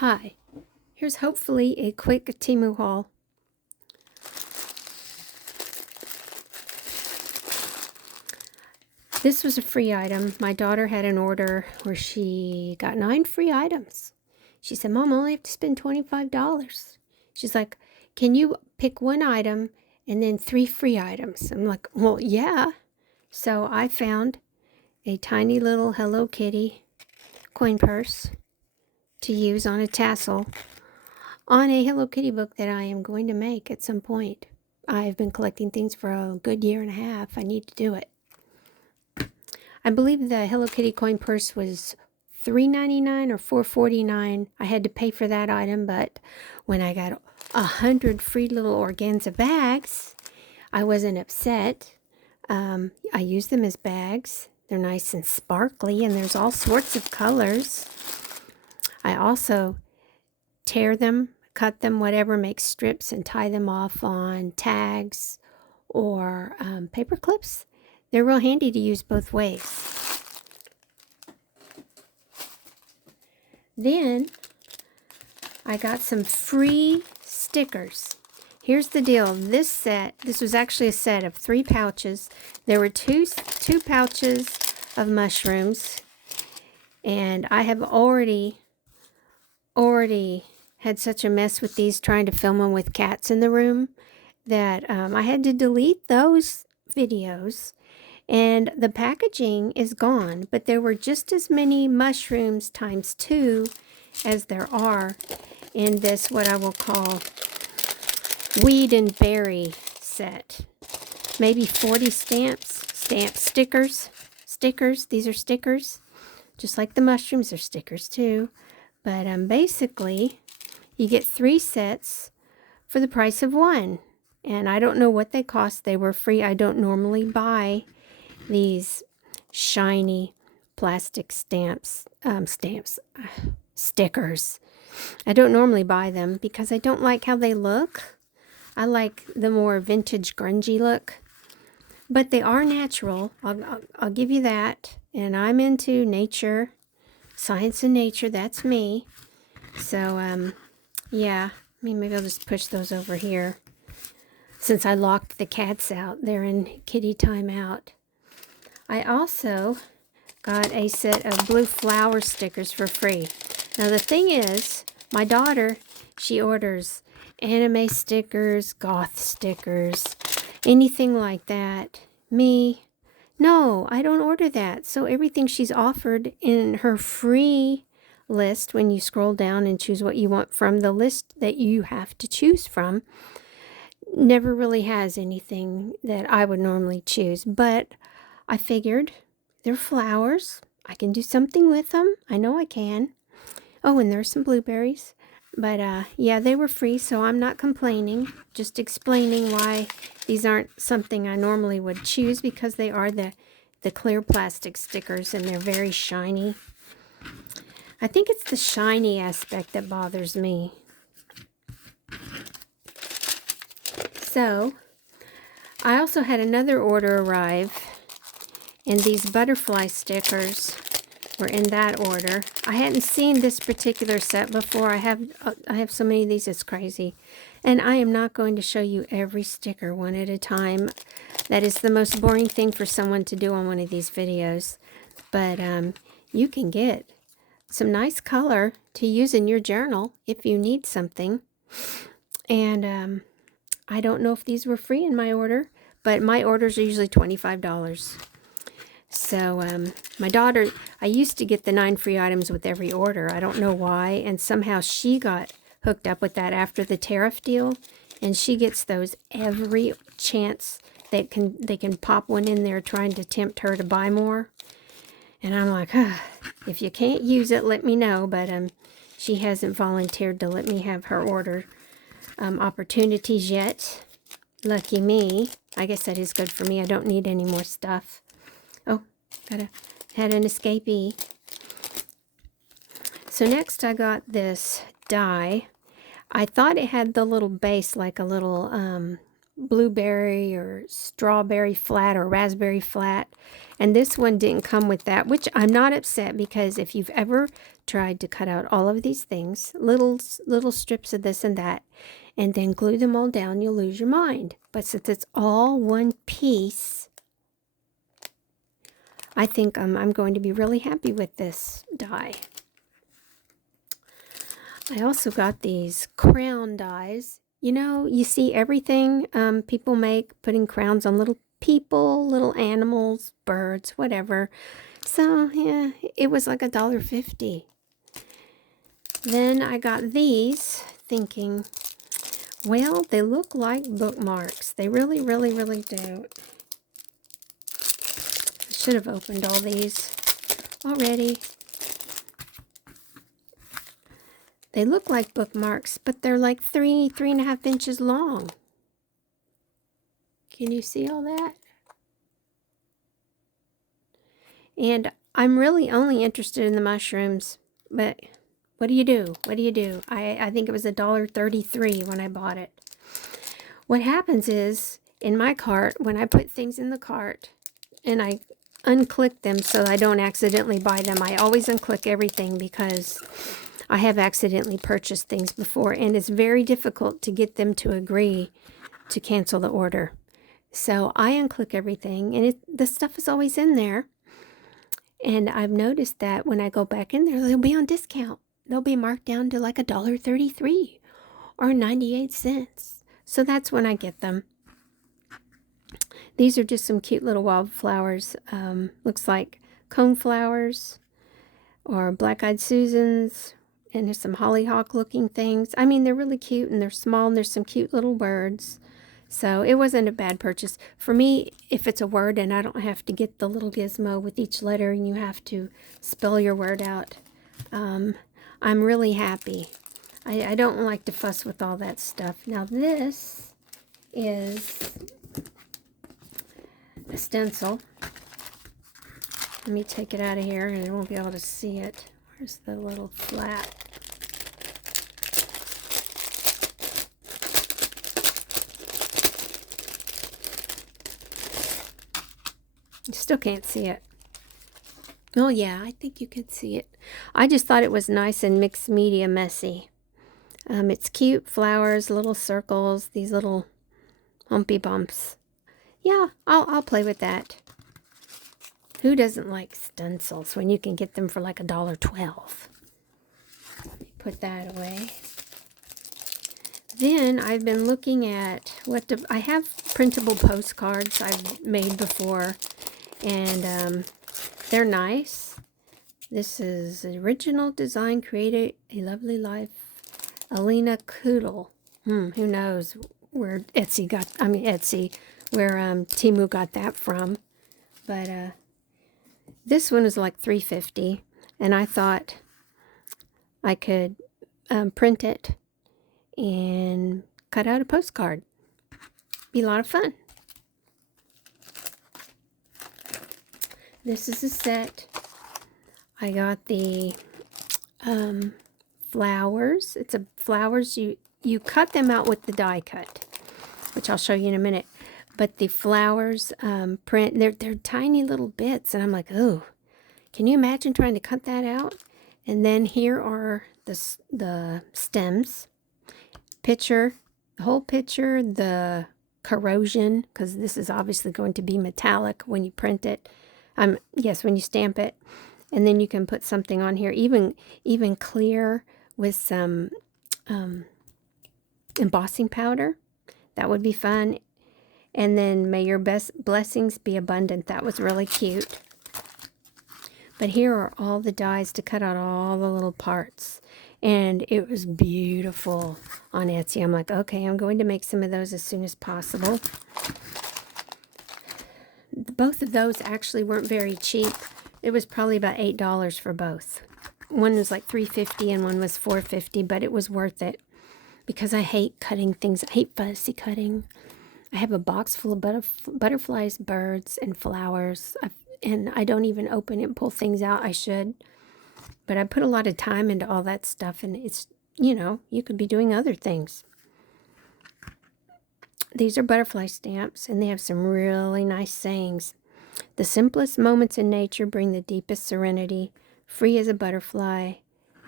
Hi, here's hopefully a quick Temu haul. This was a free item. My daughter had an order where she got 9 free items. She said, Mom, I only have to spend $25. She's like, can you pick one item and then 3 free items? I'm like, well, yeah. So I found a tiny little Hello Kitty coin purse to use on a tassel on a Hello Kitty book that I am going to make at some point. I've been collecting things for a good year and a half. I need to do it. I believe the Hello Kitty coin purse was $3.99 or $4.49. I had to pay for that item, but when I got 100 free little organza bags, I wasn't upset. I use them as bags. They're nice and sparkly, and there's all sorts of colors. I also tear them, cut them, whatever, make strips and tie them off on tags or paper clips. They're real handy to use both ways. Then I got some free stickers. Here's the deal. This was actually a set of 3 pouches. There were two pouches of mushrooms, and I have already had such a mess with these trying to film them with cats in the room that I had to delete those videos, and the packaging is gone, but there were just as many mushrooms times 2 as there are in this, what I will call weed and berry set. Maybe 40 stickers. These are stickers, just like the mushrooms are stickers too. But basically, you get 3 sets for the price of 1. And I don't know what they cost. They were free. I don't normally buy these shiny plastic stickers. I don't normally buy them because I don't like how they look. I like the more vintage grungy look. But they are natural. I'll give you that. And I'm into nature. Science and nature, that's me. So, yeah, maybe I'll just push those over here. Since I locked the cats out, they're in kitty time out. I also got a set of blue flower stickers for free. Now, the thing is, my daughter, she orders anime stickers, goth stickers, anything like that. Me, no, I don't order that. So everything she's offered in her free list, when you scroll down and choose what you want from the list that you have to choose from, never really has anything that I would normally choose. But I figured they're flowers. I can do something with them. I know I can. Oh, and there's some blueberries. But yeah, they were free, so I'm not complaining. Just explaining why these aren't something I normally would choose, because they are the clear plastic stickers and they're very shiny. I think it's the shiny aspect that bothers me. So, I also had another order arrive, and these butterfly stickers were in that order. I hadn't seen this particular set before. I have so many of these, it's crazy. And I am not going to show you every sticker one at a time. That is the most boring thing for someone to do on one of these videos. But you can get some nice color to use in your journal if you need something. And I don't know if these were free in my order, but my orders are usually $25. So my daughter, I used to get the 9 free items with every order. I don't know why, and somehow she got hooked up with that after the tariff deal, and she gets those every chance they can pop one in there trying to tempt her to buy more. And I'm like, if you can't use it, let me know. But she hasn't volunteered to let me have her order opportunities yet. Lucky me. I guess that is good for me. I don't need any more stuff. Oh, had an escapee. So next I got this die. I thought it had the little base like a little blueberry or strawberry flat or raspberry flat. And this one didn't come with that, which I'm not upset, because if you've ever tried to cut out all of these things, little strips of this and that, and then glue them all down, you'll lose your mind. But since it's all one piece, I think I'm going to be really happy with this die. I also got these crown dies. You know, you see everything people make, putting crowns on little people, little animals, birds, whatever. So, yeah, it was like $1.50. Then I got these, thinking, well, they look like bookmarks. They really, really, really do. I should have opened all these already. They look like bookmarks, but they're like 3.5 inches long. Can you see all that? And I'm really only interested in the mushrooms, but what do you do? What do you do? I think it was $1.33 when I bought it. What happens is, in my cart, when I put things in the cart and I unclick them so I don't accidentally buy them, I always unclick everything, because I have accidentally purchased things before, and it's very difficult to get them to agree to cancel the order. So I unclick everything, and the stuff is always in there. And I've noticed that when I go back in there, they'll be on discount. They'll be marked down to like $1.33 or 98 cents. So that's when I get them. These are just some cute little wildflowers. Looks like coneflowers or black-eyed Susans. And there's some hollyhock looking things. I mean, they're really cute, and they're small, and there's some cute little birds. So it wasn't a bad purchase. For me, if it's a word and I don't have to get the little gizmo with each letter and you have to spell your word out, I'm really happy. I don't like to fuss with all that stuff. Now this is a stencil. Let me take it out of here, and I won't be able to see it. Where's the little flap? You still can't see it. Oh yeah, I think you could see it. I just thought it was nice and mixed media messy. It's cute flowers, little circles, these little humpy bumps. Yeah, I'll play with that. Who doesn't like stencils when you can get them for like $1.12? Let me put that away. Then I've been looking at I have printable postcards I've made before, and they're nice. This is Original Design Created a Lovely Life, Alina Koodle. Who knows where where Temu got that from. But this one is like $3.50, and I thought I could print it and cut out a postcard. Be a lot of fun. This is a set. I got the flowers. It's flowers. You cut them out with the die cut, which I'll show you in a minute. But the flowers print, they're tiny little bits, and I'm like, oh, can you imagine trying to cut that out? And then here are the stems, picture, the whole picture, the corrosion, because this is obviously going to be metallic when you print it. Yes, when you stamp it. And then you can put something on here, even clear with some embossing powder. That would be fun. And then may your best blessings be abundant. That was really cute. But here are all the dies to cut out all the little parts. And it was beautiful on Etsy. I'm like, okay, I'm going to make some of those as soon as possible. Both of those actually weren't very cheap. It was probably about $8 for both. One was like $3.50 and one was $4.50, but it was worth it because I hate cutting things. I hate fussy cutting. I have a box full of butterflies, birds, and flowers, and I don't even open it and pull things out. I should, but I put a lot of time into all that stuff, and it's, you know, you could be doing other things. these are butterfly stamps, and they have some really nice sayings. The simplest moments in nature bring the deepest serenity. Free as a butterfly,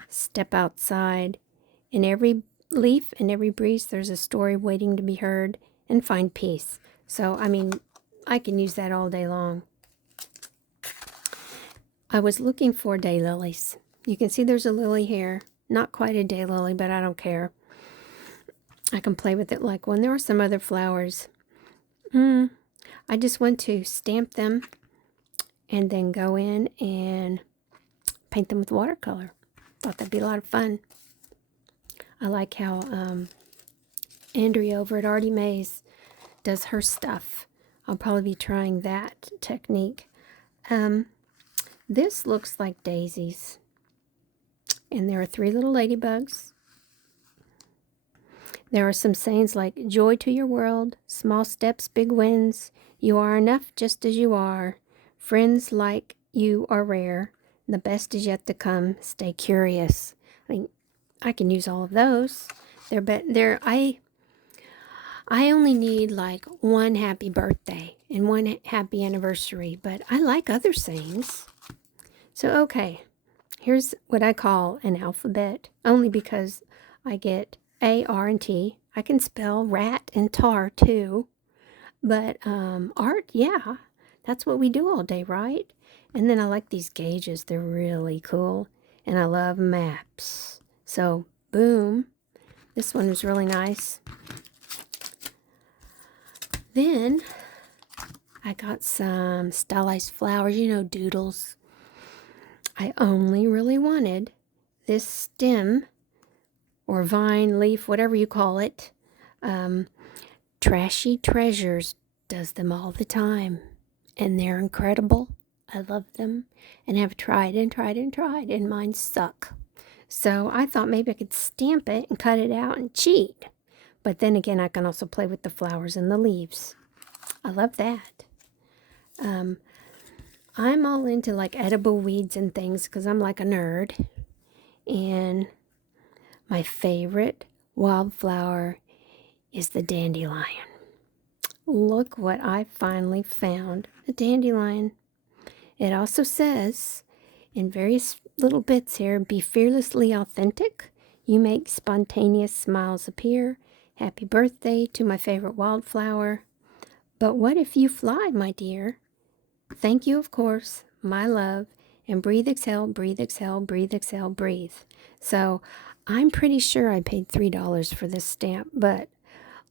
step outside. In every leaf and every breeze, there's a story waiting to be heard, and find peace. So, I mean, I can use that all day long. I was looking for daylilies. You can see there's a lily here. Not quite a daylily, but I don't care. I can play with it like one. There are some other flowers. I just want to stamp them and then go in and paint them with watercolor. Thought that'd be a lot of fun. I like how Andrea over at Artie Mae's does her stuff. I'll probably be trying that technique. This looks like daisies. And there are 3 little ladybugs. There are some sayings like, joy to your world, small steps, big wins. You are enough just as you are. Friends like you are rare. The best is yet to come. Stay curious. I mean, I can use all of those. I only need like one happy birthday and one happy anniversary, but I like other sayings. So, okay, here's what I call an alphabet, only because I get A, R, and T. I can spell rat and tar too, but art, yeah, that's what we do all day, right? And then I like these gauges. They're really cool, and I love maps. So, boom. This one was really nice. Then I got some stylized flowers, doodles. I only really wanted this stem or vine, leaf, whatever you call it. Trashy Treasures does them all the time, and they're incredible. I love them and have tried and tried and tried, and mine suck. So I thought maybe I could stamp it and cut it out and cheat. But then again, I can also play with the flowers and the leaves. I love that. I'm all into like edible weeds and things because I'm like a nerd. And my favorite wildflower is the dandelion. Look what I finally found, a dandelion. It also says in various little bits here, be fearlessly authentic. You make spontaneous smiles appear. Happy birthday to my favorite wildflower. But what if you fly, my dear? Thank you, of course, my love, and breathe, exhale, breathe, exhale, breathe, exhale, breathe. So I'm pretty sure I paid $3 for this stamp, but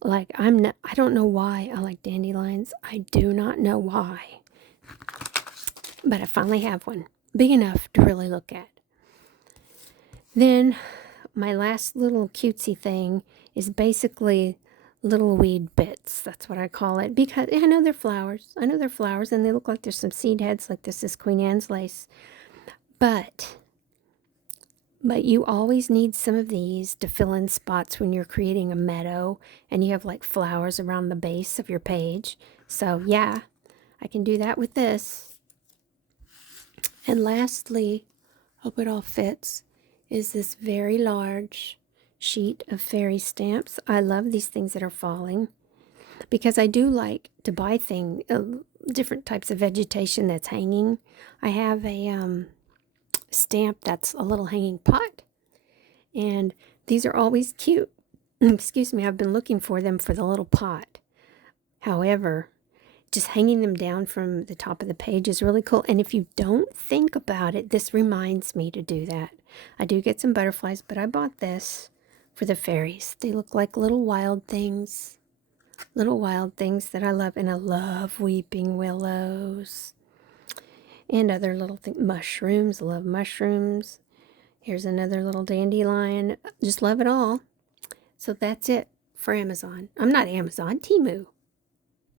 like I don't know why I like dandelions. I do not know why. But I finally have one, big enough to really look at. Then my last little cutesy thing is basically little weed bits. That's what I call it, because I know they're flowers. I know they're flowers, and they look like there's some seed heads, like this is Queen Anne's lace. But you always need some of these to fill in spots when you're creating a meadow and you have like flowers around the base of your page. So yeah, I can do that with this. And lastly, hope it all fits, is this very large sheet of fairy stamps. I love these things that are falling because I do like to buy different types of vegetation that's hanging. I have a stamp that's a little hanging pot, and these are always cute. Excuse me, I've been looking for them for the little pot. However, just hanging them down from the top of the page is really cool. And if you don't think about it, this reminds me to do that. I do get some butterflies, but I bought this for the fairies. They look like little wild things that I love. And I love weeping willows and other little things. Mushrooms, I love mushrooms. Here's another little dandelion. Just love it all. So that's it for Amazon. I'm not Amazon, Temu.